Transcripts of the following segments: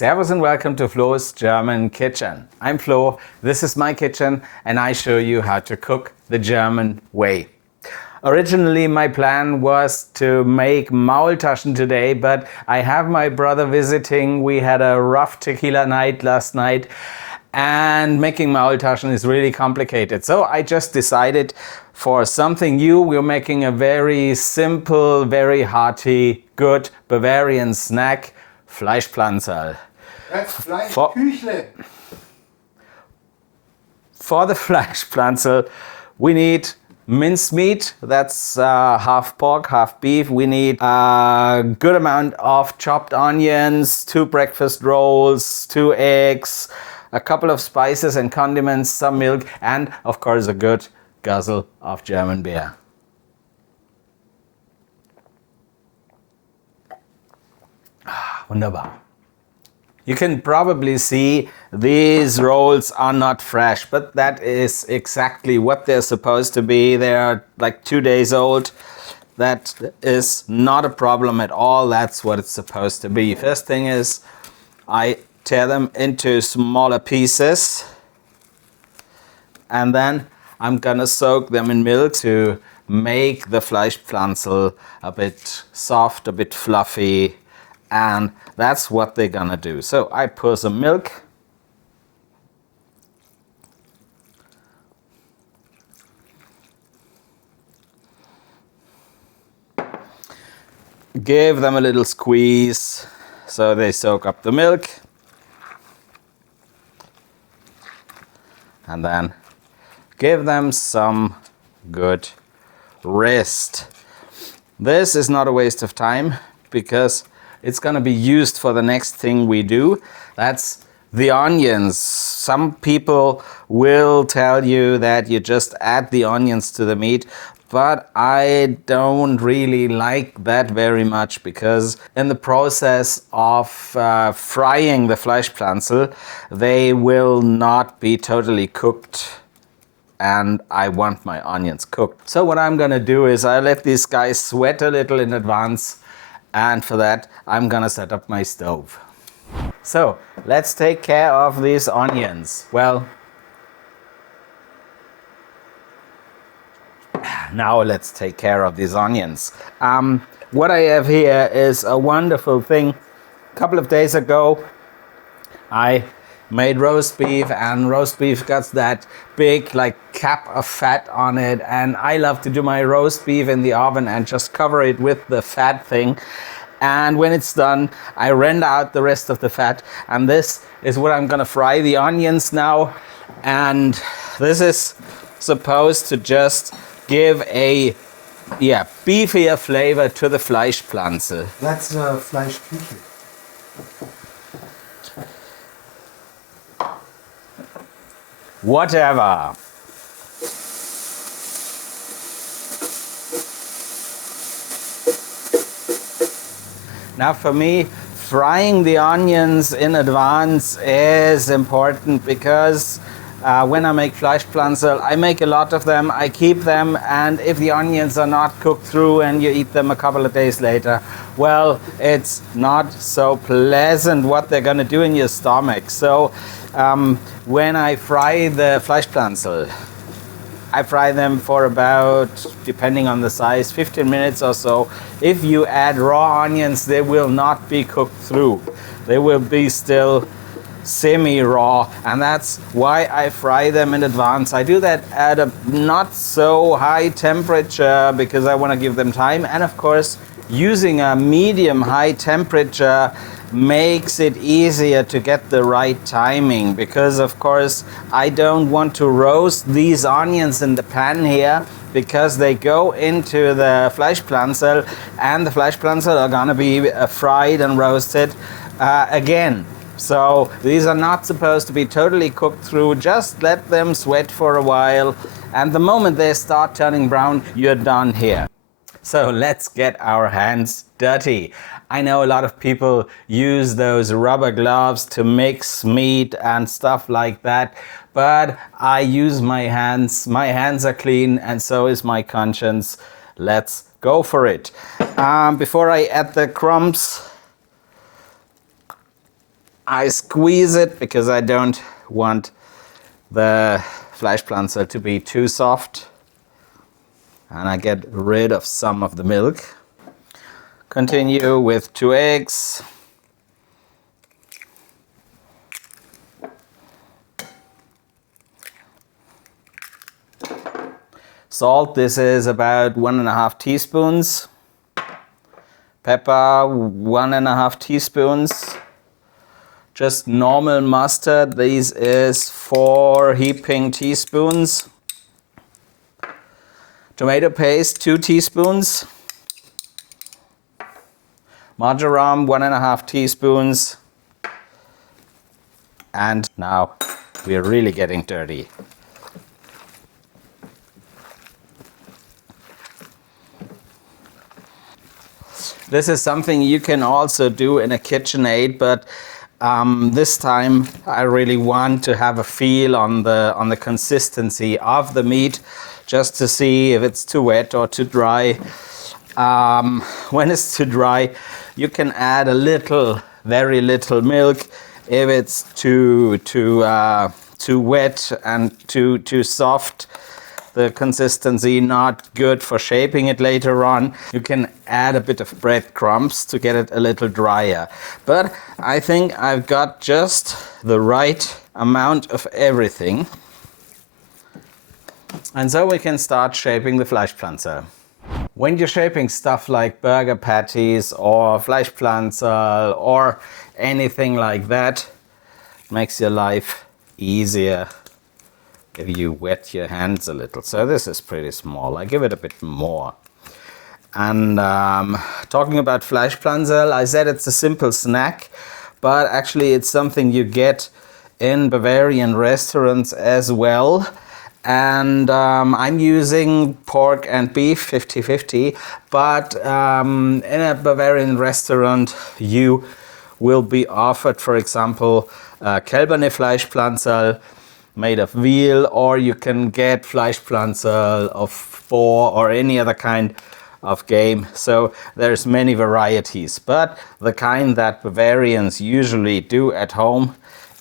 Servus and welcome to Flo's German Kitchen. I'm Flo, this is my kitchen, and I show you how to cook the German way. Originally my plan was to make Maultaschen today, but I have my brother visiting. We had a rough tequila night last night, and making Maultaschen is really complicated. So I just decided for something new. We're making a very simple, very hearty, good Bavarian snack, Fleischpflanzl. That's Fleischpflanzl. For the Fleischpflanzl, we need minced meat, that's half pork, half beef. We need a good amount of chopped onions, 2 breakfast rolls, 2 eggs, a couple of spices and condiments, some milk, and of course a good guzzle of German beer. Wunderbar. You can probably see these rolls are not fresh, but that is exactly what they're supposed to be. They're like 2 days old. That is not a problem at all. That's what it's supposed to be. First thing is I tear them into smaller pieces, and then I'm gonna soak them in milk to make the Fleischpflanzl a bit soft, a bit fluffy, and that's what they're gonna do. So I pour some milk. Give them a little squeeze so they soak up the milk. And then give them some good rest. This is not a waste of time because it's going to be used for the next thing we do. That's the onions. Some people will tell you that you just add the onions to the meat, but I don't really like that very much because in the process of frying the Fleischpflanzl, they will not be totally cooked, and I want my onions cooked. So what I'm gonna do is I let these guys sweat a little in advance, and for that I'm gonna set up my stove. So let's take care of these onions. Well, now let's take care of these onions. What I have here is a wonderful thing. A couple of days ago I made roast beef, and roast beef got that big like cap of fat on it, and I love to do my roast beef in the oven and just cover it with the fat thing, and when it's done I rend out the rest of the fat, and this is what I'm gonna fry the onions now. And this is supposed to just give a beefier flavor to the Fleischpflanzl. That's Fleischküche. Whatever. Now for me, frying the onions in advance is important because when I make Fleischpflanzl, I make a lot of them, I keep them, and if the onions are not cooked through and you eat them a couple of days later, well, it's not so pleasant what they're gonna do in your stomach. So when I fry the Fleischpflanzl, I fry them for about, depending on the size, 15 minutes or so. If you add raw onions, they will not be cooked through. They will be still semi-raw, and that's why I fry them in advance. I do that at a not so high temperature because I want to give them time, and of course using a medium high temperature makes it easier to get the right timing, because of course I don't want to roast these onions in the pan here because they go into the Fleischpflanzl, and the Fleischpflanzl are gonna be fried and roasted again. So these are not supposed to be totally cooked through. Just let them sweat for a while, and the moment they start turning brown, you're done here. So let's get our hands dirty. I know a lot of people use those rubber gloves to mix meat and stuff like that, but I use my hands. My hands are clean, and so is my conscience. Let's go for it. Before I add the crumbs, I squeeze it because I don't want the Fleischpflanzl to be too soft. And I get rid of some of the milk. Continue with 2 eggs. Salt, this is about 1.5 teaspoons. Pepper, 1.5 teaspoons. Just normal mustard, this is 4 heaping teaspoons. Tomato paste, 2 teaspoons. Marjoram, 1.5 teaspoons. And now we're really getting dirty. This is something you can also do in a KitchenAid, but this time I really want to have a feel on the consistency of the meat, just to see if it's too wet or too dry. When it's too dry, you can add a little, very little milk. If it's too wet and too soft, the consistency not good for shaping it later on, you can add a bit of breadcrumbs to get it a little drier. But I think I've got just the right amount of everything. And so we can start shaping the Fleischpflanzerl. When you're shaping stuff like burger patties or Fleischpflanzerl or anything like that, it makes your life easier if you wet your hands a little. So this is pretty small. I give it a bit more. And talking about Fleischpflanzerl, I said it's a simple snack, but actually it's something you get in Bavarian restaurants as well. And I'm using pork and beef 50-50, but in a Bavarian restaurant you will be offered, for example, Kälberne Fleischpflanzerl made of veal, or you can get Fleischpflanzerl of boar or any other kind of game. So there's many varieties, but the kind that Bavarians usually do at home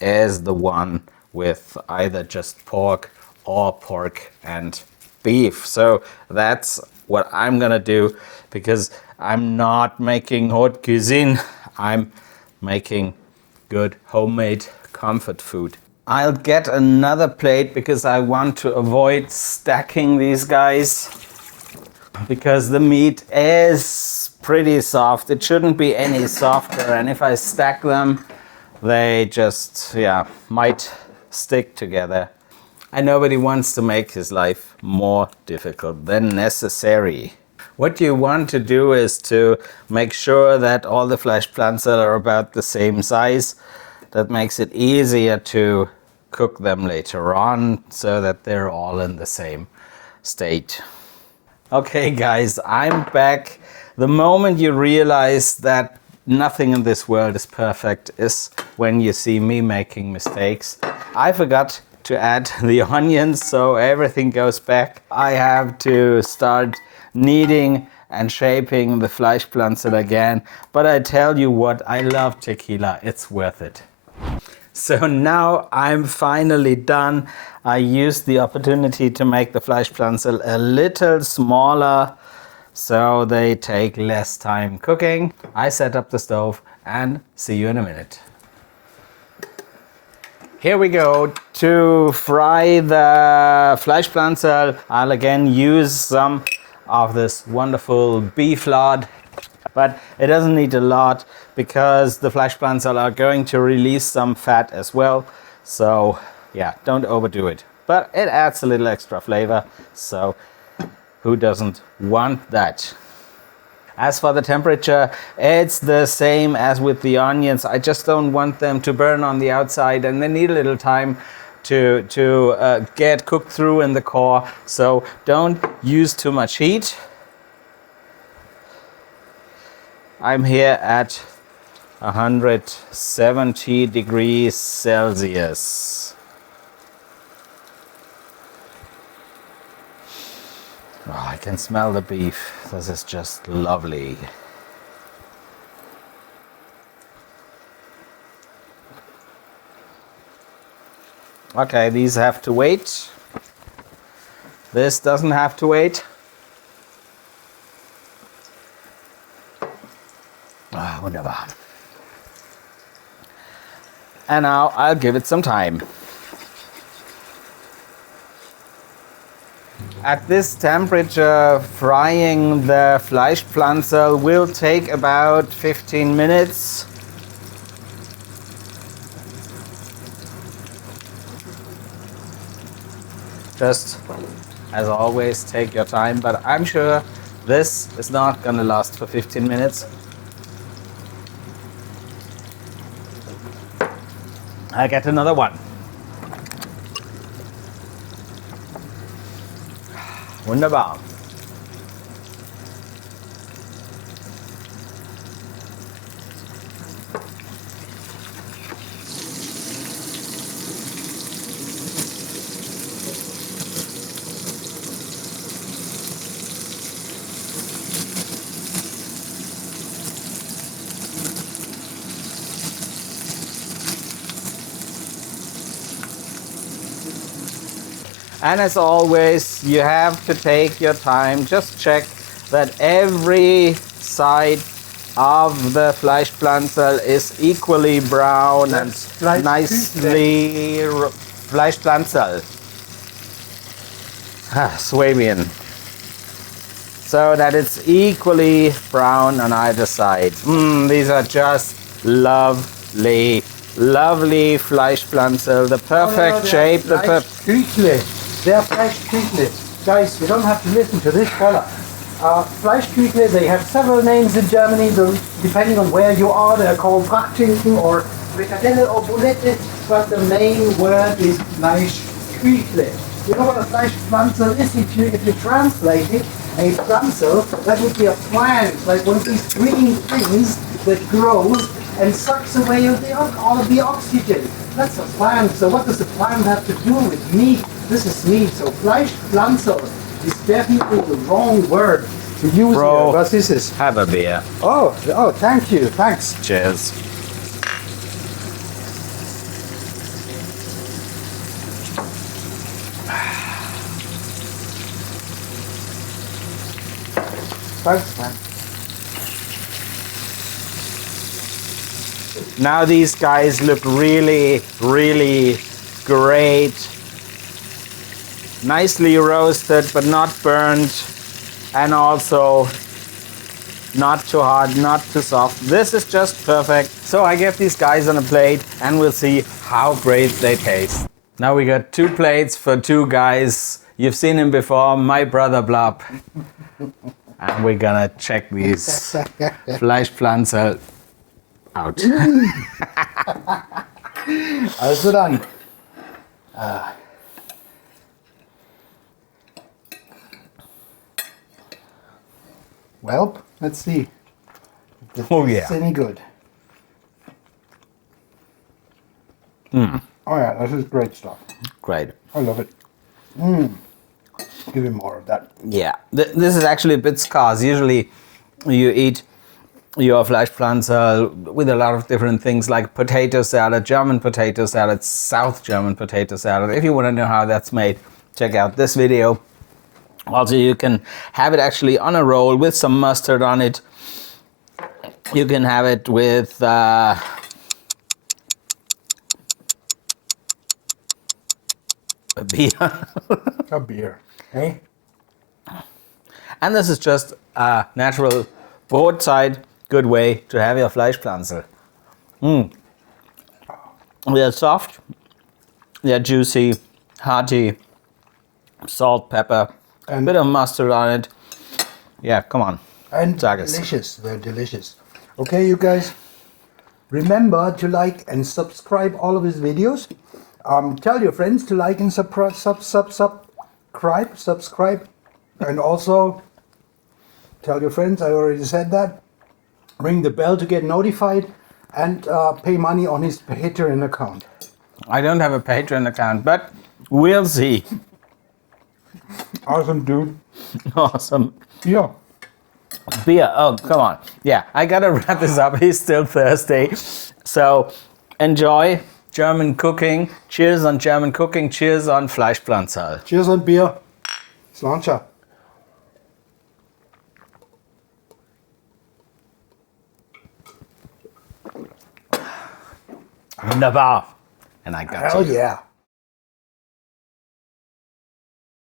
is the one with either just pork or pork and beef. So that's what I'm gonna do, because I'm not making haute cuisine, I'm making good homemade comfort food. I'll get another plate because I want to avoid stacking these guys, because the meat is pretty soft. It shouldn't be any softer, and if I stack them, they just, might stick together. And nobody wants to make his life more difficult than necessary. What you want to do is to make sure that all the Fleischpflanzerl are about the same size. That makes it easier to cook them later on, so that they're all in the same state. Okay guys, I'm back. The moment you realize that nothing in this world is perfect is when you see me making mistakes. I forgot to add the onions, so everything goes back. I have to start kneading and shaping the Fleischpflanzerl again. But I tell you what, I love tequila, it's worth it. So now I'm finally done. I used the opportunity to make the Fleischpflanzerl a little smaller, so they take less time cooking. I set up the stove and see you in a minute. Here we go. To fry the Fleischpflanzerl, I'll again use some of this wonderful beef lard, but it doesn't need a lot because the Fleischpflanzerl are going to release some fat as well. So yeah, don't overdo it. But it adds a little extra flavor, so who doesn't want that? As for the temperature, it's the same as with the onions. I just don't want them to burn on the outside, and they need a little time to get cooked through in the core. So don't use too much heat. I'm here at 170 degrees Celsius. Oh, I can smell the beef. This is just lovely. Okay, these have to wait. This doesn't have to wait. Ah, wunderbar. And now I'll give it some time. At this temperature, frying the Fleischpflanzl will take about 15 minutes. Just, as always, take your time, but I'm sure this is not going to last for 15 minutes. I get another one. Wunderbar. And as always, you have to take your time. Just check that every side of the Fleischpflanzl is equally brown and nicely Fleischpflanzl. Swabian. So that it's equally brown on either side. These are just lovely, lovely Fleischpflanzl. The perfect shape. The perfect. They're Fleischpflanzl. Guys, you don't have to listen to this fella. Fleischpflanzl, they have several names in Germany, depending on where you are. They're called Frikadelle or Frikadelle or Bulette, but the main word is Fleischpflanzl. You know what a Fleischpflanzl is? If you translate it, a pflanzl, that would be a plant, like one of these green things that grows and sucks away all of the oxygen. That's a plant. So what does the plant have to do with meat? This is meat. So Fleischpflanzl is definitely the wrong word to use Bro, here. What is this? have a beer. Oh, thank you. Thanks. Cheers. Thanks, man. Now these guys look really, really great. Nicely roasted, but not burnt. And also not too hard, not too soft. This is just perfect. So I give these guys on a plate and we'll see how great they taste. Now we got 2 plates for 2 guys. You've seen him before, my brother Blob. And we're gonna check these Fleischpflanzl out. Also dann. Well, let's see if Oh, this yeah. is any good. Oh yeah, this is great stuff. Great. I love it. Give me more of that. Yeah, this is actually a bit scarce. Usually you eat your Fleischpflanzl with a lot of different things like potato salad, German potato salad, South German potato salad. If you want to know how that's made, check out this video. Also, you can have it actually on a roll with some mustard on it. You can have it with a beer. A beer, hey? And this is just a natural broadside good way to have your Fleischpflanzl. They're soft, they're juicy, hearty, salt, pepper, a bit of mustard on it. Yeah, come on. And Sag es. delicious. They're delicious. Okay, you guys, remember to like and subscribe all of his videos. Tell your friends to like and subscribe. And also tell your friends, I already said that. Ring the bell to get notified and pay money on his Patreon account. I don't have a Patreon account, but we'll see. Awesome, dude. Awesome. Yeah. Beer, oh, come on. Yeah, I gotta wrap this up. He's still thirsty. So enjoy German cooking. Cheers on German cooking. Cheers on Fleischpflanzerl. Cheers on Bier. Sláinte. Wunderbar. And I got Hell you. yeah.